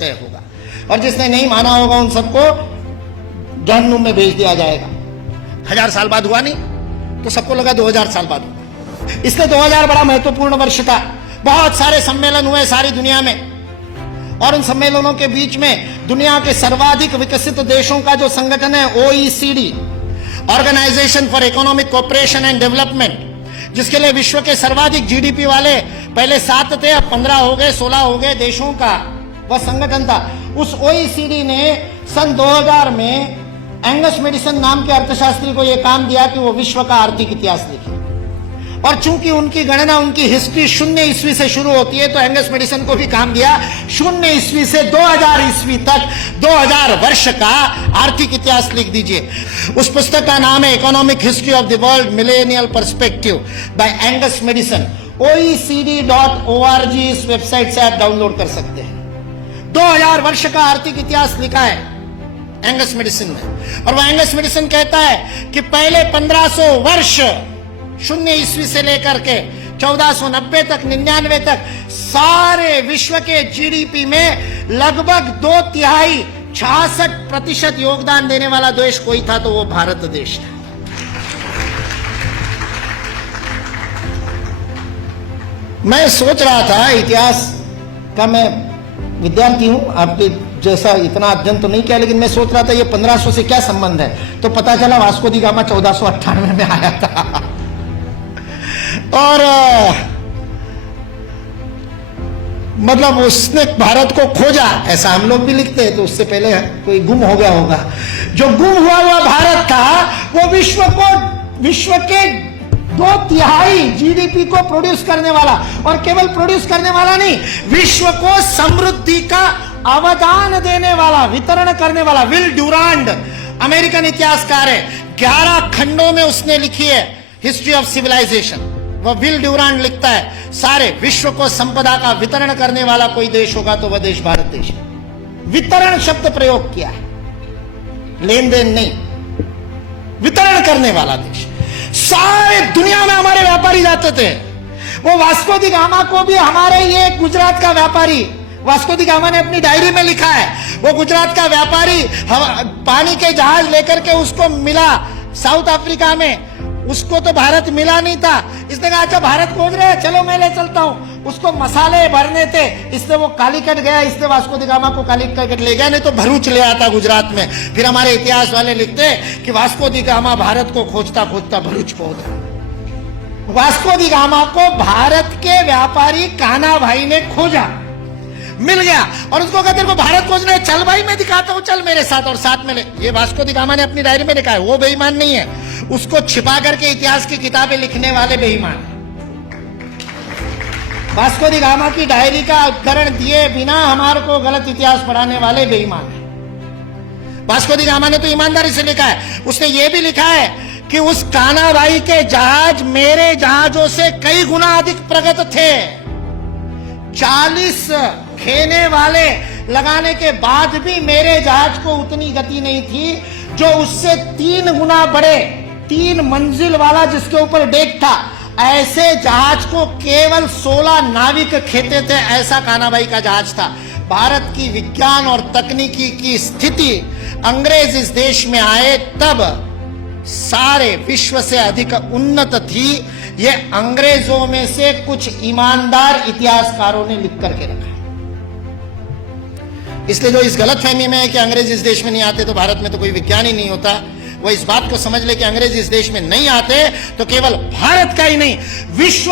तय होगा, और जिसने नहीं माना होगा उन सबको जहन्नुम में भेज दिया जाएगा। 1000 साल बाद हुआ नहीं तो सबको लगा 2000 साल बाद हुआ। इसलिए 2000 बड़ा महत्वपूर्ण वर्ष था। बहुत सारे सम्मेलन हुए सारी दुनिया में, और उन सम्मेलनों के बीच में दुनिया के सर्वाधिक विकसित देशों का जो संगठन है OECD, organisation for economic cooperation and development, जिसके लिए विश्व के सर्वाधिक GDP वाले पहले 7 थे, अब 15 हो गए, 16 हो गए देशों का वह संगठन था। उस OECD ने सन 2000 में एंगस मेडिसन नाम के अर्थशास्त्री को यह काम दिया कि वो विश्व का आर्थिक इतिहास लिखे, और चूंकि उनकी गणना, उनकी हिस्ट्री 0 ईस्वी से शुरू होती है, तो एंगस मेडिसन को भी काम दिया 0 ईस्वी से 2000 ईस्वी तक 2000 वर्ष का आर्थिक इतिहास लिख दीजिए। उस पुस्तक का नाम है economic history of the world millennial perspective by Angus Maddison. OECD.org इस वेबसाइट से आप डाउनलोड कर सकते हैं। 2000 वर्ष का आर्थिक इतिहास लिखा है एंगस मेडिसन ने, और वह एंगस मेडिसन कहता है कि पहले 1500 वर्ष 0 ईस्वी से लेकर के 1490 तक, 99 तक, सारे विश्व के GDP में लगभग 2/3 66% योगदान देने वाला देश कोई था तो वो भारत देश था। मैं सोच रहा था, इतिहास का मैं विद्यार्थी हूं, आपके जैसा इतना अध्ययन तो नहीं किया, लेकिन मैं सोच रहा था ये 1500 से क्या संबंध है, तो पता चला वास्को दी गामा 1498 में आया था। और मतलब उसने भारत को खोजा, ऐसा हम लोग भी लिखते हैं, तो उससे पहले कोई गुम हो गया होगा। जो गुम हुआ भारत था, वो विश्व के 2/3 GDP को प्रोड्यूस करने वाला, और केवल प्रोड्यूस करने वाला नहीं, विश्व को समृद्धि का अवदान देने वाला, वितरण करने वाला। विल ड्यूरांड अमेरिकन इतिहासकार है, 11 खंडों में उसने लिखी है हिस्ट्री ऑफ सिविलाइजेशन। वह विल ड्यूरांड लिखता है, सारे विश्व को संपदा का वितरण करने वाला कोई देश होगा तो वह देश भारत देश है। वितरण शब्द प्रयोग किया है, लेन देन नहीं, वितरण करने वाला देश। सारे दुनिया में हमारे व्यापारी जाते थे। वो वास्को दी गामा को भी हमारे ये गुजरात का व्यापारी, वास्को दी गामा ने अपनी डायरी में लिखा है, वो गुजरात का व्यापारी पानी के जहाज लेकर के उसको मिला साउथ अफ्रीका में, उसको तो भारत मिला नहीं था। इसने कहा अच्छा भारत खोज रहे हैं, चलो मैं ले चलता हूं। उसको मसाले भरने थे, इसलिए वो कालीकट गया, इसलिए वास्को दी गामा को कालीकट ले गया, नहीं तो भरूच ले आता गुजरात में। फिर हमारे इतिहास वाले लिखते हैं कि वास्को दी गामा भारत को खोजता खोजता भरूच पहुंच गया। वास्को दी गामा को भारत के व्यापारी कान्हा भाई ने खोजा, मिल गया, और उसको कहते को भारत खोजने, चल भाई मैं दिखाता हूं, चल मेरे साथ, और साथ में ले। ये वास्को दी गामा ने अपनी डायरी में लिखा है, वो बेईमान नहीं है, उसको छिपा करके इतिहास की किताबें लिखने वाले बेईमान है। वास्को दी गामा की डायरी का उद्धरण दिए बिना हमारे को गलत इतिहास पढ़ाने वाले बेईमान है। वास्को दी गामा ने तो ईमानदारी से लिखा है, उसने ये भी लिखा है कि उस कान्हा भाई के जहाज मेरे जहाजों से कई गुना अधिक प्रगत थे। 40 खेने वाले लगाने के बाद भी मेरे जहाज को उतनी गति नहीं थी जो उससे 3 गुना बड़े, 3 मंजिल वाला जिसके ऊपर डेक था, ऐसे जहाज को केवल 16 नाविक खेते थे। ऐसा कान्हा भाई का जहाज था। भारत की विज्ञान और तकनीकी की स्थिति अंग्रेज इस देश में आए तब सारे विश्व से अधिक उन्नत थी। ये अंग्रेजों में से कुछ ईमानदार इतिहासकारों ने लिख करके रखा। इसलिए जो इस गलतफहमी में है कि अंग्रेज इस देश में नहीं आते तो भारत में तो कोई विज्ञान ही नहीं होता, वो इस बात को समझ ले कि अंग्रेज इस देश में नहीं आते तो केवल भारत का ही नहीं, विश्व